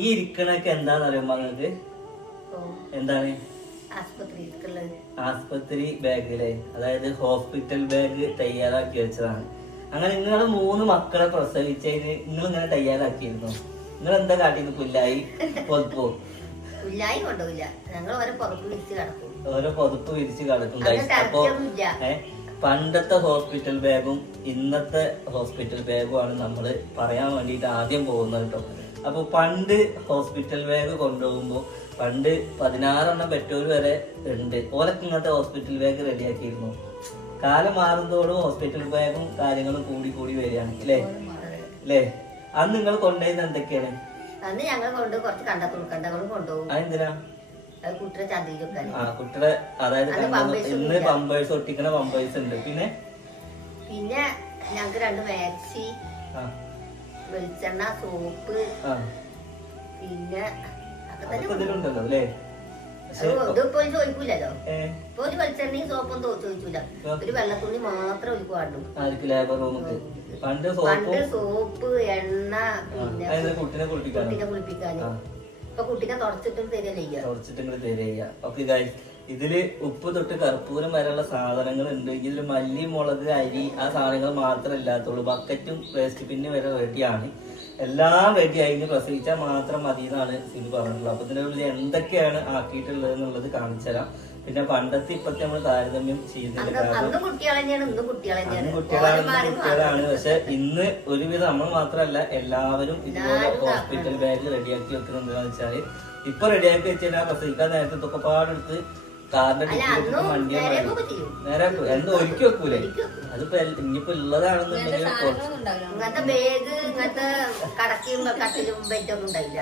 ഈ ഇരിക്കണൊക്കെ എന്താന്ന് അറിയുമ്പോ നിങ്ങൾക്ക് എന്താണ്? ആസ്പത്രി ബാഗിലെ. അതായത് ഹോസ്പിറ്റൽ ബാഗ് തയ്യാറാക്കി വെച്ചതാണ്. അങ്ങനെ നിങ്ങൾ മൂന്ന് മക്കളെ പ്രസവിച്ചതിന് നിങ്ങൾ ഇങ്ങനെ തയ്യാറാക്കിയിരുന്നു? നിങ്ങൾ എന്താ കാട്ടിന്ന് പുല്ലായി പൊതുപ്പോ? പുല്ലായി കൊണ്ടുപോയില്ല ഞങ്ങൾ ഓരോ പുറത്ത് വിരിച്ച് കിടക്കും. ഓരോ പൊതുപ്പ് വിരിച്ച് കിടക്കും അപ്പൊ. പണ്ടത്തെ ഹോസ്പിറ്റൽ ബാഗും ഇന്നത്തെ ഹോസ്പിറ്റൽ ബാഗും ആണ് നമ്മൾ പറയാൻ വേണ്ടിയിട്ട് ആദ്യം പോകുന്നത് കേട്ടോ. അപ്പോൾ പണ്ട് ഹോസ്പിറ്റൽ ബാഗ് കൊണ്ടുപോകുമ്പോൾ പണ്ട് പതിനാറെണ്ണം പെട്ടൂർ വരെ ഉണ്ട്. ഓലൊക്കെ ഇങ്ങനത്തെ ഹോസ്പിറ്റൽ ബാഗ് റെഡിയാക്കിയിരുന്നു. കാലം മാറുന്നതോടും ഹോസ്പിറ്റൽ ബാഗും കാര്യങ്ങളും കൂടി കൂടി വരികയാണ് അല്ലേ? അല്ലേ? അന്ന് നിങ്ങൾ കൊണ്ടുപോയത് എന്തൊക്കെയാണ്? അന്ന് ഞങ്ങൾ കൊണ്ട് കുറച്ച് കണ്ട കൊണ്ടുപോകും. അതെന്തിനാ? അത് കുട്ടിയുടെ അതായത് ഇന്ന്. പമ്പേഴ്സ് ഒട്ടിക്കണ പമ്പേഴ്സ് ഉണ്ട്. പിന്നെ? പിന്നെ ഞങ്ങക്ക് രണ്ട് മാക്സി വെളിച്ചെണ്ണ സോപ്പ് പിന്നെ ഇതിലുണ്ടല്ലോ അല്ലേ? ഇതിപ്പോ ഒരു ഇപ്പൊ വെളിച്ചെണ്ണയും സോപ്പും തോ ചോദിക്കൂല. ഒരു വെള്ളത്തുണി മാത്രം ഒരു പാടും. പണ്ട് സോപ്പ് എണ്ണ പിന്നെ കുട്ടിനെ കുളിപ്പിക്കാനും. ഇതിൽ ഉപ്പ് തൊട്ട് കർപ്പൂരം വരെയുള്ള സാധനങ്ങൾ ഉണ്ട് ഇതിൽ മല്ലി മുളക് അരി ആ സാധനങ്ങൾ മാത്രമേ ഇല്ലാത്തുള്ളൂ. ബക്കറ്റും വേസ്റ്റ് പിന്നും വരെ റെഡിയാണ് എല്ലാം റെഡി ആയി. പ്രസവിച്ചാൽ മാത്രം മതി എന്നാണ് സിബി പറഞ്ഞിട്ടുള്ളത്. അപ്പൊ ഇതിനുള്ളിൽ എന്തൊക്കെയാണ് ആക്കിയിട്ടുള്ളത് എന്നുള്ളത് കാണിച്ചു തരാം പിന്നെ പണ്ടത്തെ ഇപ്പത്തെ നമ്മൾ താരതമ്യം ചെയ്യുന്നില്ല കാരണം കുട്ടികളാണ് കുട്ടികളാണ്. പക്ഷെ ഇന്ന് ഒരുവിധം നമ്മൾ മാത്രമല്ല എല്ലാവരും ഇതുപോലെ ഹോസ്പിറ്റൽ ബാഗ് റെഡിയാക്കി വെക്കുന്നുണ്ടെന്ന് വെച്ചാൽ ഇപ്പൊ റെഡിയാക്കി വെച്ചാൽ പ്രസവിക്കാൻ നേരത്തെ ഇതൊക്കെ പാടെടുത്ത് കാറിന്റെ അല്ല ഡിക്കിയിലിട്ട് വണ്ടിയെ നേരെ. എന്താ ഒരുക്കി വെക്കൂലേ അതിപ്പോ ഇനിയിപ്പോ ഉള്ളതാണെന്നുണ്ടെങ്കിൽ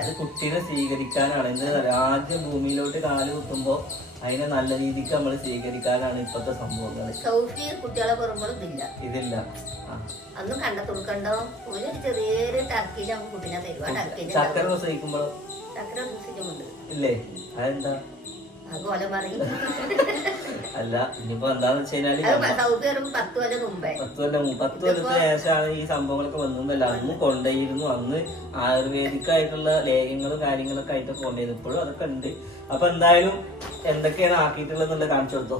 അത് കുട്ടീനെ സ്വീകരിക്കാനാണ്. എന്താ ആദ്യം ഭൂമിയിലോട്ട് കാൽ കുത്തുമ്പോ അതിനെ നല്ല രീതിക്ക് നമ്മൾ സ്വീകരിക്കാനാണ് ഇപ്പത്തെ സംഭവങ്ങൾ സൗഫി കുട്ടികളെ പറയുമ്പോഴും ഇതില്ല. ഇതില്ല അന്നും കണ്ട തുറക്കണ്ടോ ഒരു ചെറിയൊരു ടർക്കിയിൽ നമുക്ക് കുട്ടിനെ തരുവാ ചക്കര പ്രസവിക്കുമ്പോഴോ ചക്കര ഇല്ലേ? അതെന്താ? അല്ല ഇനിയിപ്പോ എന്താന്ന് വെച്ച് കഴിഞ്ഞാൽ അത് സൗഫി പത്ത് കൊല്ലം മുമ്പേ. പത്ത് കൊല്ലം മു- പത്ത് കൊല്ലത്തിന് ശേഷമാണ് ഈ സംഭവങ്ങളൊക്കെ വന്നതല്ല. അന്ന് കൊണ്ടുപോയിരുന്നു. അന്ന് ആയുർവേദിക് ആയിട്ടുള്ള ലേഖങ്ങളും കാര്യങ്ങളൊക്കെ ആയിട്ട് കൊണ്ടുപോയത് ഇപ്പോഴും അതൊക്കെ ഉണ്ട്. അപ്പൊ എന്തായാലും എന്തൊക്കെയാണ് ആക്കിയിട്ടുള്ളത് കാണിച്ചു കൊടുത്തോ.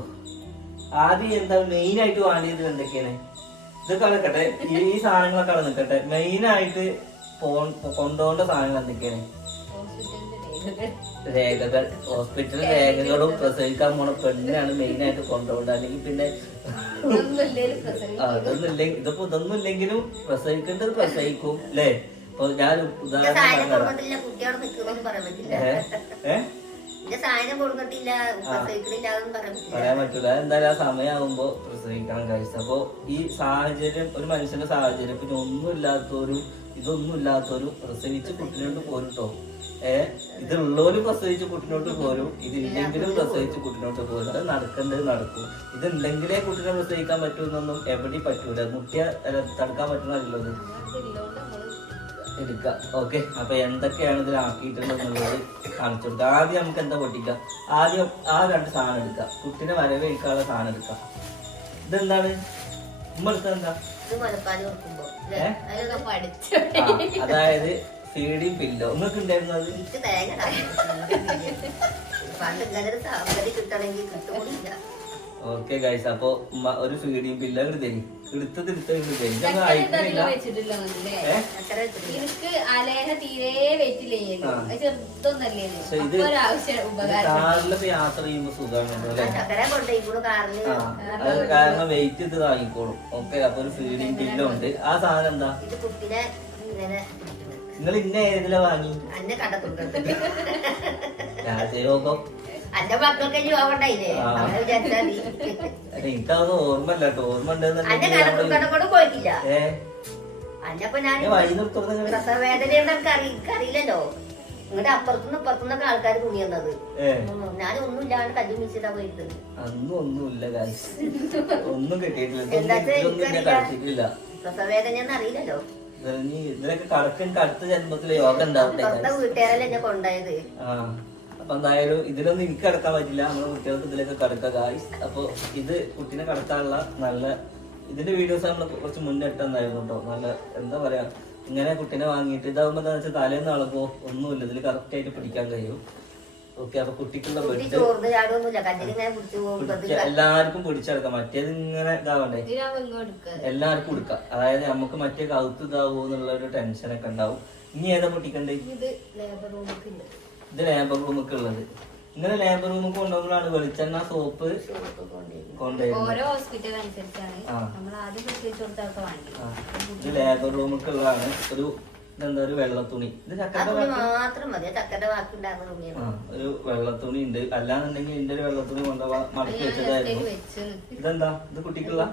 ആദ്യം എന്താ മെയിൻ ആയിട്ട് വാങ്ങിയത് എന്തൊക്കെയാണ്? ഇതൊക്കെ നിൽക്കട്ടെ ഈ സാധനങ്ങളൊക്കെ നിൽക്കട്ടെ മെയിൻ ആയിട്ട് പോ കൊണ്ടുപോകേണ്ട സാധനങ്ങൾ എന്തൊക്കെയാണ്? രേഖകൾ ഹോസ്പിറ്റൽ രേഖകളും പ്രസവിക്കാൻ പോണ പെണ്ണിനാണ് മെയിൻ ആയിട്ട് കൊണ്ടുപോകേണ്ടത്. അല്ലെങ്കിൽ പിന്നെ അതൊന്നും ഇല്ലെങ്കിൽ ഇതിപ്പോ ഇതൊന്നും ഇല്ലെങ്കിലും പ്രസവിക്കേണ്ടത് പ്രസവിക്കും അല്ലേ? ഇപ്പൊ ഞാൻ ഉദാഹരണം സാധനം പറയാൻ പറ്റൂല. എന്തായാലും ആ സമയമാകുമ്പോ പ്രസവിക്കണം കഴിച്ചു. അപ്പൊ ഈ സാഹചര്യം ഒരു മനുഷ്യന്റെ സാഹചര്യം പിന്നെ ഒന്നും ഇല്ലാത്തവരും ഇതൊന്നും ഇല്ലാത്തവരും പ്രസവിച്ച് കുട്ടിനോട്ട് പോരുട്ടോ ഏ? ഇതുള്ളവരും പ്രസവിച്ച് കുട്ടിനോട്ട് പോരും. ഇതില്ലെങ്കിലും പ്രസവിച്ച് കുട്ടിനോട്ട് പോരും. അത് നടക്കേണ്ടത് നടക്കും. ഇതുണ്ടെങ്കിലേ കുട്ടിനെ പ്രസവിക്കാൻ പറ്റൂന്നൊന്നും എവിടെയും പറ്റൂല. മുട്ടിയ തടുക്കാൻ പറ്റുന്നല്ലോ ഇത് എടുക്കാം. ഓക്കെ അപ്പൊ എന്തൊക്കെയാണ് ഇതിൽ ആക്കിയിട്ടുണ്ടെന്നുള്ളത് കാണിച്ചു കൊടുക്കുക ആദ്യം നമുക്ക് എന്താ പൊട്ടിക്കാം ആദ്യം ആ രണ്ട് സാധനം എടുക്കാം. കുട്ടിനെ വരവേൽക്കാനുള്ള സാധനം എടുക്കാം. ഇതെന്താണ്? ഉമ്മ എടുത്തത് എന്താ അതായത് സീഡി പില്ലോ. നിങ്ങൾക്ക് ഉണ്ടായിരുന്നത് ഓക്കെ ഗൈസ് അപ്പൊ ഒരു ഫീഡിങ് പില്ലോ എടുത്തേ തരും. എടുത്തത് എടുത്തത് യാത്ര ചെയ്യുമ്പോ സുഖമാണ് കാരണം വെയിറ്റ് ഇത് താങ്ങിക്കോളും ഓക്കെ അപ്പൊ ഒരു ഫീഡിങ് ഫീലും ഉണ്ട്. ആ സാധനം എന്താ? നിങ്ങൾ ഇന്ന ഏതിലാ വാങ്ങി? രാജയോഗം അന്റെ മക്കൾക്ക് വിചാരിച്ചാ എനിക്കത് കേട്ടോ ഓർമ്മ അന്റെ കട പോയിട്ടില്ല. അന്നപ്പോ ഞാൻ ഇങ്ങോട്ട് അപ്പുറത്തുനിന്ന് ഇപ്പുറത്തുനിന്നൊക്കെ ആൾക്കാർ ഏ. ഞാൻ ഒന്നും ഇല്ലാണ്ട് കല്ലും മിച്ചിട്ടാ പോയിട്ട് അന്നും ഒന്നുമില്ല. ഒന്നും കിട്ടിയിട്ടില്ല. പ്രസവവേദന അറിയില്ലല്ലോ. ഇതിലൊക്കെ കടക്കും അടുത്ത ജന്മത്തിലെ യോഗ ഉണ്ടാവട്ടെ. വീട്ടുകാരല്ലേ എന്നെ കൊണ്ടായത് ആ. അപ്പൊ എന്തായാലും ഇതിലൊന്നും എനിക്ക് കടക്കാൻ പറ്റില്ല. നമ്മുടെ കുട്ടികൾക്ക് ഇതിലൊക്കെ കടക്കുക ഗായ്സ് അപ്പൊ ഇത് കുട്ടീനെ കടത്താനുള്ള നല്ല ഇതിന്റെ വീഡിയോസ് നമ്മൾ കുറച്ച് മുന്നേ ഇട്ടെന്നായിരുന്നു കേട്ടോ നല്ല എന്താ പറയാ ഇങ്ങനെ കുട്ടീനെ വാങ്ങിയിട്ട് ഇതാകുമ്പോ എന്താ വെച്ചാൽ തലേന്ന് അളകോ ഒന്നുമില്ല. ഇതിൽ കറക്റ്റ് ആയിട്ട് പിടിക്കാൻ കഴിയും. ഓക്കെ അപ്പൊ കുട്ടിക്കുള്ള ബെഡ് എല്ലാവർക്കും പിടിച്ചെടുക്കാം മറ്റേത് ഇങ്ങനെ ഇതാവണ്ടേ? ഇതിനാവുമ്പോ ഇങ്ങോട്ട് എടുക്കുക എല്ലാവർക്കും കൊടുക്കാം. അതായത് നമുക്ക് മറ്റേ കൗത്ത് ഇതാവോ എന്നുള്ള ഒരു ടെൻഷനൊക്കെ ഉണ്ടാവും. ഇനി ഏതാ പൊട്ടിക്കണ്ടേ ഇത് ലേബർ റൂമൊക്കെ ഉള്ളത്. ഇങ്ങനെ ലേബർ റൂമൊക്കെ കൊണ്ടുപോകുമ്പോഴാണ് വെളിച്ചെണ്ണ സോപ്പ് ഓരോ ഹോസ്പിറ്റൽ അനുസരിച്ചാണ്. നമ്മൾ ആദ്യം പ്രത്യേകിച്ച് കൊടുത്തൊക്കെ വാങ്ങി. ഇത് ലേബർ റൂമൊക്കെ ഉള്ളതാണ്. ഒരു ഇതെന്താ ഒരു വെള്ളത്തുണി. ഇത് ചക്കര തുണി മാത്രം മതി. ബാക്കി ഒരു വെള്ളത്തുണി ഉണ്ട്. അല്ലാന്നുണ്ടെങ്കിൽ ഇതിന്റെ ഒരു വെള്ളത്തുണി കൊണ്ടുപോവാ മടക്കി വെച്ചതായിരുന്നു. ഇതെന്താ? ഇത് കുട്ടിക്കുള്ള?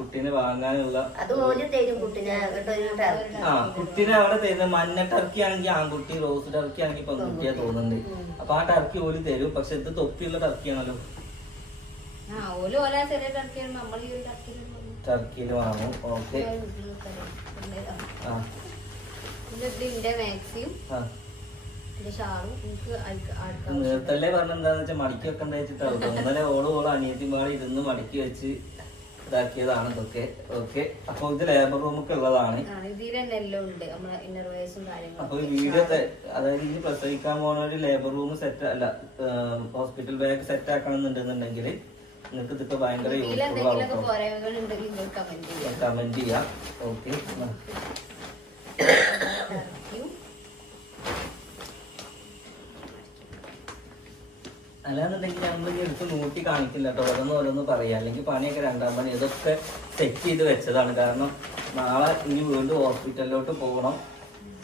കുട്ടീനെ വാങ്ങാനുള്ള അത് തരും കുട്ടിനെ ആ കുട്ടീനെ അവിടെ തരുന്നത് മഞ്ഞ ടർക്കി ആണെങ്കിൽ ആൺകുട്ടി റോസ് ടർക്കി ആണെങ്കിൽ പെൺകുട്ടിയാ തോന്നുന്നുണ്ട്. അപ്പൊ ആ ടർക്കി ഓൽ തരും. പക്ഷെ ഇത് തൊപ്പിയുള്ള ടർക്കിയാണല്ലോ. ആ ടർക്കിയിൽ ടർക്കിയിൽ വാങ്ങും. ഓക്കെ. ആ. നേരത്തല്ലേ പറഞ്ഞെന്താന്ന് വെച്ചാൽ മടക്കി വെക്കണ്ടായിട്ട് ഇന്നലെ ഓൾ ഓൾ അനിയത്തിമാളി ഇരുന്ന് മടക്കി വെച്ച് ഇതാക്കിയതാണ് ഇതൊക്കെ. ഓക്കെ അപ്പൊ ഇത് ലേബർ റൂമൊക്കെ ഉള്ളതാണ്. അപ്പൊ വീട് വീഡിയോ അതായത് ഇനി പ്രസവിക്കാൻ പോണ ഒരു ലേബർ റൂം സെറ്റ് അല്ല ഹോസ്പിറ്റൽ ബാഗ് സെറ്റ് ആക്കണം എന്നുണ്ടെന്നുണ്ടെങ്കിൽ നിങ്ങൾക്ക് ഇതൊക്കെ ഭയങ്കര യൂസ്ഫുൾ കമന്റ് ചെയ്യാം. ഓക്കെ അല്ലാന്നുണ്ടെങ്കിൽ നമ്മൾ ഇനി എടുത്ത് നോക്കി കാണിക്കില്ല കേട്ടോ. ഓരോന്ന് ഓരോന്ന് പറയാം. അല്ലെങ്കിൽ പണിയൊക്കെ രണ്ടാം പണി ഇതൊക്കെ സെറ്റ് ചെയ്ത് വെച്ചതാണ്. കാരണം നാളെ ഇനി വീണ്ടും ഹോസ്പിറ്റലിലോട്ട് പോകണം.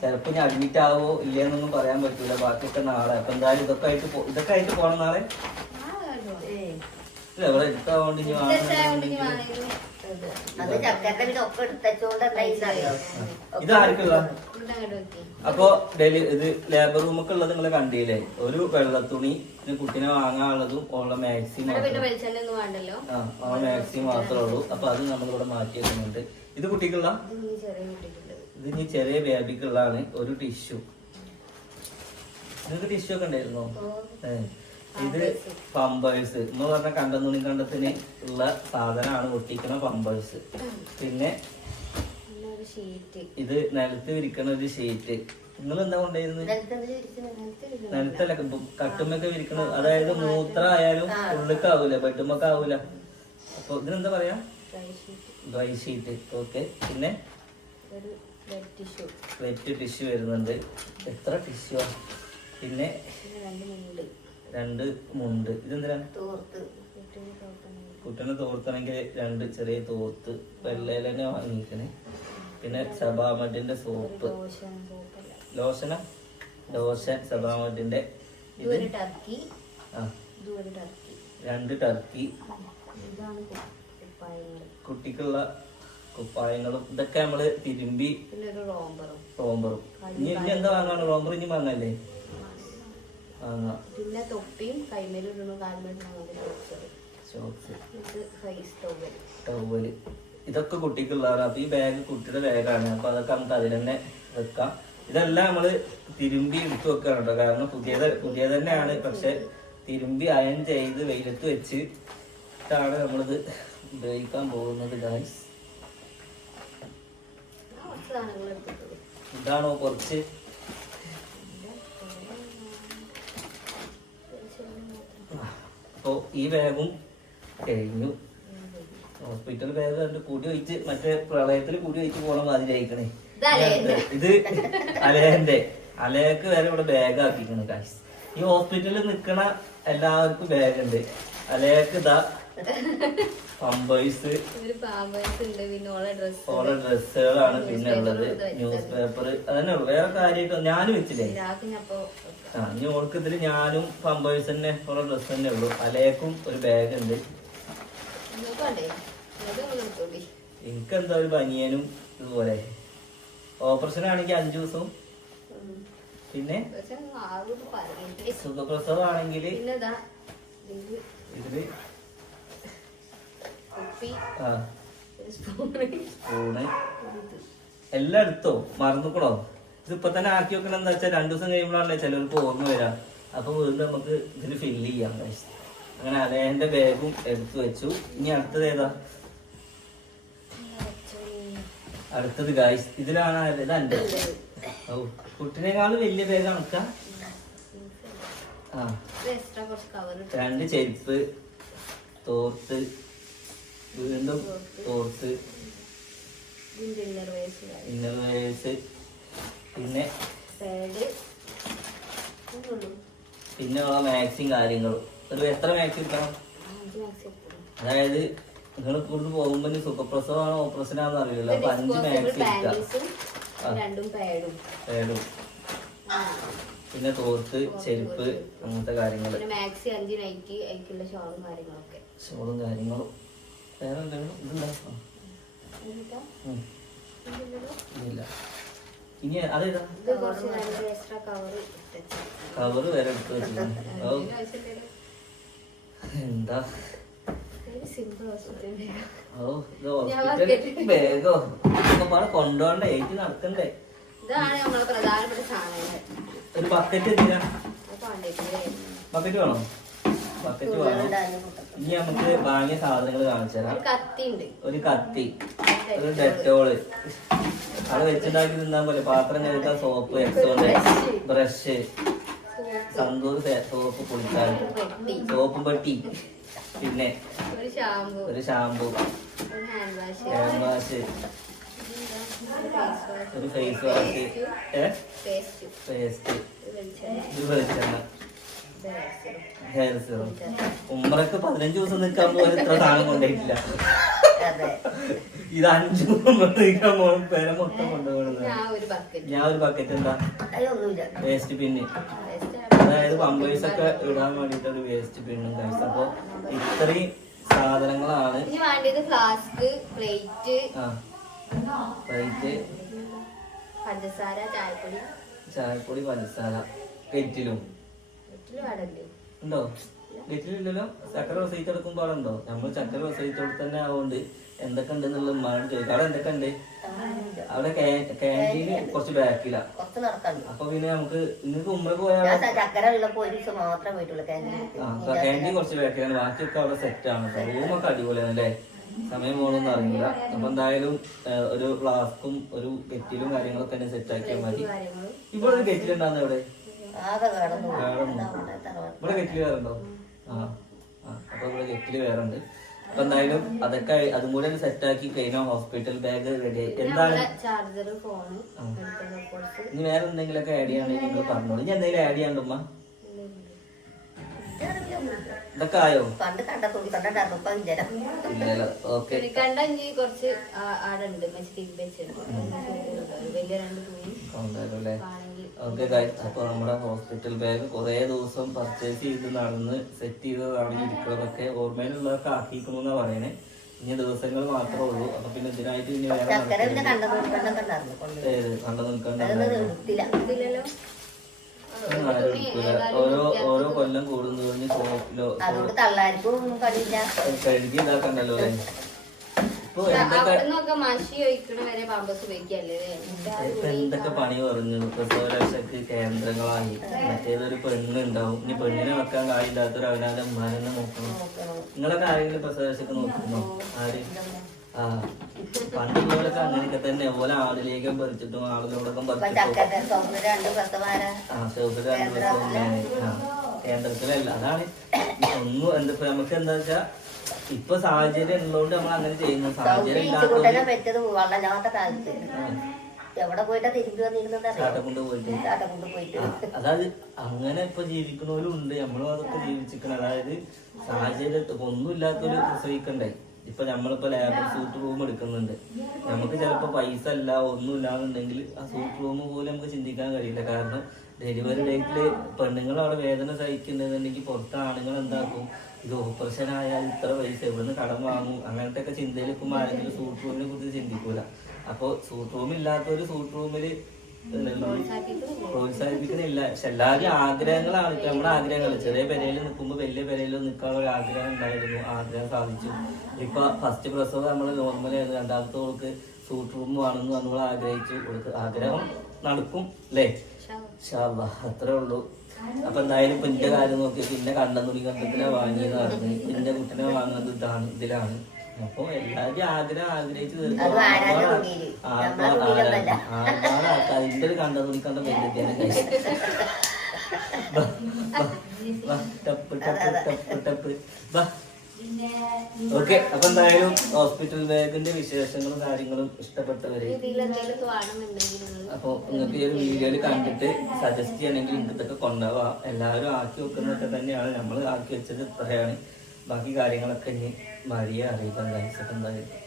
ചിലപ്പോൾ ഇനി അഡ്മിറ്റ് ആവോ ഇല്ലയെന്നൊന്നും പറയാൻ പറ്റില്ല ബാക്കിയൊക്കെ നാളെ. അപ്പൊ എന്തായാലും ഇതൊക്കെ ആയിട്ട് ഇതൊക്കെ ആയിട്ട് പോകണം നാളെ. ഇല്ല ഇവിടെ എടുത്താവോണ്ട് ഇനി വാങ്ങുന്നുണ്ടെങ്കിൽ അത് ചക്കന്റെ പിന്നെ ഒക്കെ എടുത്തോണ്ട് എന്തായിന്നറിയോ ഇത് ആർക്കുള്ള അപ്പോ ഡെലി ഇത് ലേബർ റൂമൊക്കെ ഉള്ളത് നിങ്ങൾ കണ്ടില്ലേ? ഒരു വെള്ളത്തുണി പിന്നെ കുട്ടീനെ വാങ്ങാനുള്ളതും ഉള്ള മാക്സിമം ആ മാക്സിമം മാക്സി മാത്രമേ ഉള്ളൂ. അപ്പൊ അത് നമ്മളിവിടെ മാറ്റി വെക്കുന്നുണ്ട് ഇത് കുട്ടിക്കുള്ള? ഇത് ഇത് ഇനി ചെറിയ ബേബിക്കുള്ളതാണ്. ഒരു ടിഷ്യൂ. നിങ്ങൾക്ക് ടിഷ്യൂ ഒക്കെ ഉണ്ടായിരുന്നോ? ഇത് പമ്പേഴ്സ്. എന്ന് പറഞ്ഞ കണ്ടന്നുണി കണ്ടത്തിന് ഉള്ള സാധനമാണ് ഒട്ടിക്കണ പമ്പേഴ്സ്. പിന്നെ ഇത് നിലത്ത് വിരിക്കണ ഒരു ഷീറ്റ്. നിങ്ങൾ എന്താ കൊണ്ടുവരുന്നത് നിലത്തല്ല കട്ടുമൊക്കെ വിരിക്കണ അതായത് മൂത്ര ആയാലും ഉള്ളിക്കാവൂല ആവൂല അപ്പൊ ഇതിനെന്താ പറയാ? ഡ്രൈ ഷീറ്റ് ഓക്കെ പിന്നെ? വെറ്റ് ടിഷ്യൂ വരുന്നുണ്ട്. എത്ര ടിഷ്യൂ പിന്നെ? രണ്ട് മുണ്ട്. ഇതെന്തിനാണ് കുട്ടനെ തോർത്തണെങ്കിൽ രണ്ട് ചെറിയ തോർത്ത്. വെള്ളയിലെ വാങ്ങിക്കണേ. പിന്നെ സബാമഡിന്റെ സോപ്പ്. ലോഷന ലോസൻ ഇത്? ഇതൊരു ടർക്കി രണ്ട് ടർക്കി കുട്ടിക്കുള്ള കുപ്പായങ്ങളും ഇതൊക്കെ നമ്മൾ തിരുമ്പി റോംബറും ഇനി ഇനി എന്താ വാങ്ങാണ് റോംബർ ഇനി വാങ്ങല്ലേ വാങ്ങാം പിന്നെ തൊപ്പിയും കൈമേലും ടവൽ ഇതൊക്കെ കുട്ടിക്കുള്ളതാണ് അപ്പൊ ഈ ബാഗ് കുട്ടിയുടെ ബാഗാണ് അപ്പൊ അതൊക്കെ നമുക്ക് അതിൽ തന്നെ വെക്കാം. ഇതെല്ലാം നമ്മൾ തിരുമ്പി എടുത്തു വെക്കാണ് കേട്ടോ. കാരണം പുതിയത് പുതിയത് തന്നെയാണ്. പക്ഷെ തിരുമ്പി അയൺ ചെയ്ത് വെയിലത്ത് വെച്ച് ഇതാണ് നമ്മളിത് ഉപയോഗിക്കാൻ പോകുന്നത് ഗായ്സ് ഇതാണോ കുറച്ച്? അപ്പോ ഈ ബാഗും കഴിഞ്ഞു. ഹോസ്പിറ്റൽ ബാഗ് കണ്ട് കൂടി വെച്ച് മറ്റേ പ്രളയത്തിൽ കൂടി വെച്ച് പോകണം ഇതല്ലേ ഇത് അലേന്റെ അലയക്ക് വരെ ഇവിടെ ബാഗ് ആക്കിക്കുന്നു കാശ് ഈ ഹോസ്പിറ്റലിൽ നിക്കണ എല്ലാവർക്കും ബാഗ് ഉണ്ട്. അലയക്ക് ഇതാ പമ്പേഴ്സ്. ഓളെ ഡ്രസ്സുകളാണ് പിന്നെ ഉള്ളത് ന്യൂസ് പേപ്പർ അതന്നെ ഉള്ളു വേറെ കാര്യമായിട്ട്? ഞാനും വെച്ചില്ലേ? ആ ഇനി ഓൾക്ക് ഇതിൽ ഞാനും പമ്പേഴ്സ് തന്നെ ഓരോ ഡ്രസ് തന്നെ ഉള്ളു. അലയക്കും ഒരു ബാഗ് ഉണ്ട്. എനിക്കെന്താ ഒരു ബനിയനും ഇതുപോലെ. ഓപ്പറേഷൻ ആണെങ്കിൽ അഞ്ചു ദിവസവും. പിന്നെ? സുഖപ്രസവം ആണെങ്കിൽ ഇതിൽ സ്പൂണ്. എല്ലാം എടുത്തോ മറന്നുക്കണോ? ഇതിപ്പോ തന്നെ ആക്കി വെക്കണം എന്താ വെച്ചാൽ രണ്ടു ദിവസം കഴിയുമ്പോഴാണല്ലേ ചിലർക്ക് ഓർമ്മ വരാം അപ്പൊ വീണ്ടും നമുക്ക് ഇതിൽ ഫില്ല് ചെയ്യാം. അങ്ങനെ അദ്ദേഹന്റെ ബാഗും എടുത്തു വെച്ചു. ഇനി അടുത്തത് ഏതാ? അടുത്തത് ഗായ്സ് ഇതിലാണ്? ഇത് ഓ കുട്ടിനേക്കാളും വലിയ പേര് കണക്കാ? ആ. രണ്ട് ചെരുപ്പ് തോർത്ത് വീണ്ടും തോർത്ത് ഇന്നർവേഴ്സ് പിന്നെ പിന്നെ ഉള്ള മാക്സിയും കാര്യങ്ങളും. ഒരു എത്ര മാക്സി കിട്ടണം അതായത് നിങ്ങൾ ഇവിടുന്ന് പോകുമ്പോ ഇനി സുഖപ്രസവമാണോ അറിയില്ല. അപ്പൊ അഞ്ച് മാക്സി എടുക്കാം പിന്നെ തോർത്ത് ചെരുപ്പ് അങ്ങനത്തെ കാര്യങ്ങൾ ഷോളും കാര്യങ്ങളും. വേറെ എന്തെങ്കിലും ഇതുണ്ടോ? ഇനി അതേതാ? കവറ് വരെ എടുത്ത് വെച്ചിട്ടുണ്ട് എന്താ സിമ്പിൾ ഹോസ്പിറ്റൽ ഓ ഇത് ഞാൻ ഹോസ്പിറ്റൽ ബാഗോ ഏറ്റ് നടക്കണ്ടേ? ഇതാണ് നമ്മളെ പ്രധാനപ്പെട്ട സാധനങ്ങൾ. ഒരു ബക്കറ്റ് എന്തിനാ ബക്കറ്റ് വേണോ? ബക്കറ്റ് വേണം? ഇനി നമുക്ക് വാങ്ങിയ സാധനങ്ങൾ കാണിച്ചു തരാം. ഒരു കത്തി. ഒരു ഡെറ്റോൾ. അത് വെച്ചുണ്ടാക്കി തിന്നാൻ പോലെ പാത്രം കഴുകാൻ സോപ്പ് എക്സോണ്ട് ബ്രഷ് സന്തൂർ സോപ്പ് കുളിക്കാൻ സോപ്പും പെട്ടി. പിന്നെ ഒരു ഷാമ്പു. ഒരു ഷാമ്പു. ഒരു ഹാൻഡ് വാഷ് ഹാൻഡ് വാഷ് ഒരു ഫേസ് വാഷ് ഏ? പേസ്റ്റ് ഒരു വെളിച്ചെണ്ണ. ഹെയർ സിറം ഉമ്മറക്ക് പതിനഞ്ച് ദിവസം നിൽക്കാൻ പോലും ഇത്ര സാധനം കൊണ്ടുപോയിട്ടില്ല. അതെ. ഇത് അഞ്ചു നിൽക്കാൻ പോലും പേരെ മൊത്തം കൊണ്ടുപോകുന്നത് ഞാൻ ഒരു ബക്കറ്റ് ഞാൻ ഒരു ബക്കറ്റ് എന്താ? വേസ്റ്റ് പിന്നെ അതായത് പമ്പേഴ്സ് ഒക്കെ ഇടാൻ വേണ്ടിട്ടൊരു വേസ്റ്റ് പിന്നും കഴിച്ചപ്പോ അപ്പൊ ഇത്രയും സാധനങ്ങളാണ്. ഇനി വേണ്ടത് ഫ്ലാസ്ക് പ്ലേറ്റ് പഞ്ചസാര ചായപ്പൊടി. ചായപ്പൊടി പഞ്ചസാര കെറ്റിലും ഉണ്ടോ? കെറ്റിലില്ലല്ലോ ചക്കര അവിടെ ഉണ്ടോ? നമ്മൾ ചക്കര എടുത്ത് തന്നെ ആവുകൊണ്ട് എന്തൊക്കെ ഉണ്ട് എന്നുള്ള ഉമ്മാനോട് ചോദിക്കും. അവിടെ എന്തൊക്കെ ഉണ്ട് അവിടെ ക്യാന്റീന് കുറച്ച് ബാക്കില അപ്പൊ പിന്നെ നമുക്ക് നിങ്ങൾക്ക് ഉമ്മ പോയാൽ ക്യാന്റീൻ കുറച്ച് ബാക്കിലാണ് ബാക്കിയൊക്കെ അവിടെ സെറ്റ് ആണ്. റൂമൊക്കെ അടിപൊളിയാണ് അല്ലേ? സമയം പോകണമെന്ന് അറിയില്ല. അപ്പൊ എന്തായാലും ഒരു ഫ്ലാസ്കും ഒരു കെറ്റിലും കാര്യങ്ങളൊക്കെ തന്നെ സെറ്റ് ആക്കിയാൽ മതി. ഇവിടെ ഒരു കെറ്റിൽ ഉണ്ടാകുന്ന ഇവിടെ. ഇവിടെ കെറ്റിൽ വേറെ ഉണ്ടോ? ആ ആ അപ്പൊ ഇവിടെ കെറ്റിൽ വേറെ ഉണ്ട്. അപ്പൊ എന്തായാലും അതൊക്കെ അതും കൂടെ സെറ്റ് ആക്കി കഴിഞ്ഞാൽ ഹോസ്പിറ്റൽ ബാഗ് റെഡി ആയി. എന്താണ്? ഇനി വേറെ എന്തെങ്കിലുമൊക്കെ ആഡ് ചെയ്യണമെങ്കിൽ നിങ്ങൾ പറഞ്ഞോളൂ. ഇനി എന്തെങ്കിലും ആഡ് ചെയ്യാണ്ടുമ്മ ഇതൊക്കെ ആയോ? ഇല്ലല്ലോ. ഓക്കെ കൊണ്ടുവരും അല്ലേ ഓക്കെ ഗൈസ് അപ്പോൾ നമ്മുടെ ഹോസ്പിറ്റൽ ബാഗ് കുറേ ദിവസം പർച്ചേസ് ചെയ്ത് നടന്ന് സെറ്റ് ചെയ്തതാണ് ഇരിക്കുന്നതൊക്കെ ഓർമ്മയിലുള്ളതൊക്കെ ആക്കിക്കണമെന്നാണ് പറയണേ. ഇനി ദിവസങ്ങൾ മാത്രമേ ഉള്ളൂ. അപ്പൊ പിന്നെ ഇതിനായിട്ട് ഇനി വേറെ. കണ്ട തുണി കണ്ടൊക്കെ ഏത് കണ്ടു നിൽക്കാൻ അതൊന്നും എടുത്തില്ല ഇതില്ലല്ലോ ആരും എടുക്കൂല ഓരോ ഓരോ കൊല്ലം സോപ്പിലോ പണിയില്ല കഴുകി ഇതാക്കണ്ടല്ലോ. അല്ലേ ഇപ്പൊ എന്തൊക്കെ പണി പറഞ്ഞു? പ്രസവരക്ഷക്ക് കേന്ദ്രങ്ങളായി. മറ്റേതൊരു പെണ്ണുണ്ടാവും. ഇനി പെണ്ണിനെ വെക്കാൻ കാര്യമില്ലാത്തൊരു അവനാന്റെ ഉമ്മാനെന്നെ നോക്കണം. നിങ്ങളൊക്കെ ആരെങ്കിലും പ്രസവരക്ഷക്ക് നോക്കുന്നു ആര്? ആ. പണ്ട് പോലൊക്കെ അങ്ങനെയൊക്കെ തന്നെ. ഓല ആളിലേക്കും പറിച്ചിട്ടും ആളുകളോടൊക്കെ പറിച്ചിട്ടും ആ സൗകര്യം രണ്ട് കേന്ദ്രത്തിലല്ല. അതാണ് ഒന്നും എന്താ നമുക്ക് എന്താ വെച്ചാ ഇപ്പൊ സാഹചര്യം ഉള്ളതുകൊണ്ട് നമ്മൾ അങ്ങനെ ചെയ്യുന്നു സാഹചര്യം പറ്റത് കാലത്ത്. എവിടെ പോയിട്ടാ തിരിച്ചു വന്നിരുന്നത് പോയിട്ട്. അതായത് അങ്ങനെ ഇപ്പൊ ജീവിക്കുന്നവരും ഉണ്ട്. നമ്മളും അതൊക്കെ ജീവിച്ചിരിക്കണം. അതായത് സാഹചര്യം ഒന്നുമില്ലാത്തൊരു പ്രസവിക്കണ്ടേ? ഇപ്പൊ നമ്മളിപ്പോ ലേബർ സൂട്ട് റൂം എടുക്കുന്നുണ്ട്. നമുക്ക് ചിലപ്പോ പൈസ അല്ല ഒന്നും ഇല്ലാന്നുണ്ടെങ്കിൽ ആ സൂട്ട് റൂം പോലും നമുക്ക് ചിന്തിക്കാൻ കഴിയില്ല. കാരണം ഡെലിവറി ഡേറ്റിൽ പെണ്ണുങ്ങൾ അവിടെ വേദന സഹിക്കുന്നുണ്ടെങ്കിൽ പുറത്ത് ആണുങ്ങൾ എന്താക്കും? ഇത് ഓപ്പറേഷൻ ആയാൽ ഇത്ര പൈസ ഇവിടുന്ന് കടം വാങ്ങും. അങ്ങനത്തെ ഒക്കെ ചിന്തയിൽ ഇപ്പം ആരെങ്കിലും സൂട്ട് റൂമിനെ കുറിച്ച് ചിന്തിക്കൂല. അപ്പോൾ സൂട്ട് റൂം ഇല്ലാത്തൊരു സൂട്ട് റൂമിൽ പ്രോത്സാഹിപ്പിക്കുന്നില്ല. പക്ഷെ എല്ലാവരും ആഗ്രഹങ്ങളാണ് ഇപ്പൊ. നമ്മുടെ ആഗ്രഹങ്ങൾ ചെറിയ പെരയിൽ നിൽക്കുമ്പോൾ വലിയ പെരയിൽ നിൽക്കാനുള്ള ഒരു ആഗ്രഹം ഉണ്ടായിരുന്നു. ആഗ്രഹം സാധിച്ചു. ഇപ്പൊ ഫസ്റ്റ് പ്രസവം നമ്മൾ നോർമലായിരുന്നു രണ്ടാമത്തെ ഓൾക്ക് സൂട്ട് റൂം വേണമെന്ന് നമ്മൾ ആഗ്രഹിച്ചു. ആഗ്രഹം നടക്കും അല്ലേ? അത്രേ ഉള്ളൂ. അപ്പൊ എന്തായാലും ഇപ്പൊ എന്റെ കാര്യം നോക്കി പിന്നെ കണ്ണൻ തുണി കണ്ടത്തിലാ വാങ്ങിയതാണ് പറഞ്ഞു എന്റെ കുട്ടിനെ വാങ്ങുന്നത് ഇതാണ് ഇതിലാണ്. അപ്പൊ എല്ലാവരും ആഗ്രഹം ആഗ്രഹിച്ചു തീർക്കും. ഇതിന്റെ ഒരു കണ്ട പെണ്ണെത്തിയാണ് ടപ്പ് ടപ്പ് ടപ്പ് ടപ്പ്. ബാ ഓക്കെ അപ്പൊ എന്തായാലും ഹോസ്പിറ്റൽ ബാഗിന്റെ വിശേഷങ്ങളും കാര്യങ്ങളും ഇഷ്ടപ്പെട്ടവര് അപ്പൊ നിങ്ങൾക്ക് ഈ ഒരു വീഡിയോയിൽ കണ്ടിട്ട് സജസ്റ്റ് ചെയ്യണമെങ്കിൽ ഇതൊക്കെ കൊണ്ടുപോവാം. എല്ലാവരും ആക്കി വെക്കുന്നതൊക്കെ തന്നെയാണ്. നമ്മൾ ആക്കി വെച്ചത് ഇത്രയാണ്. ബാക്കി കാര്യങ്ങളൊക്കെ ഇനി മരിയെ അറിയിക്കാൻ കഴിച്ചിട്ടുണ്ടായിരുന്നു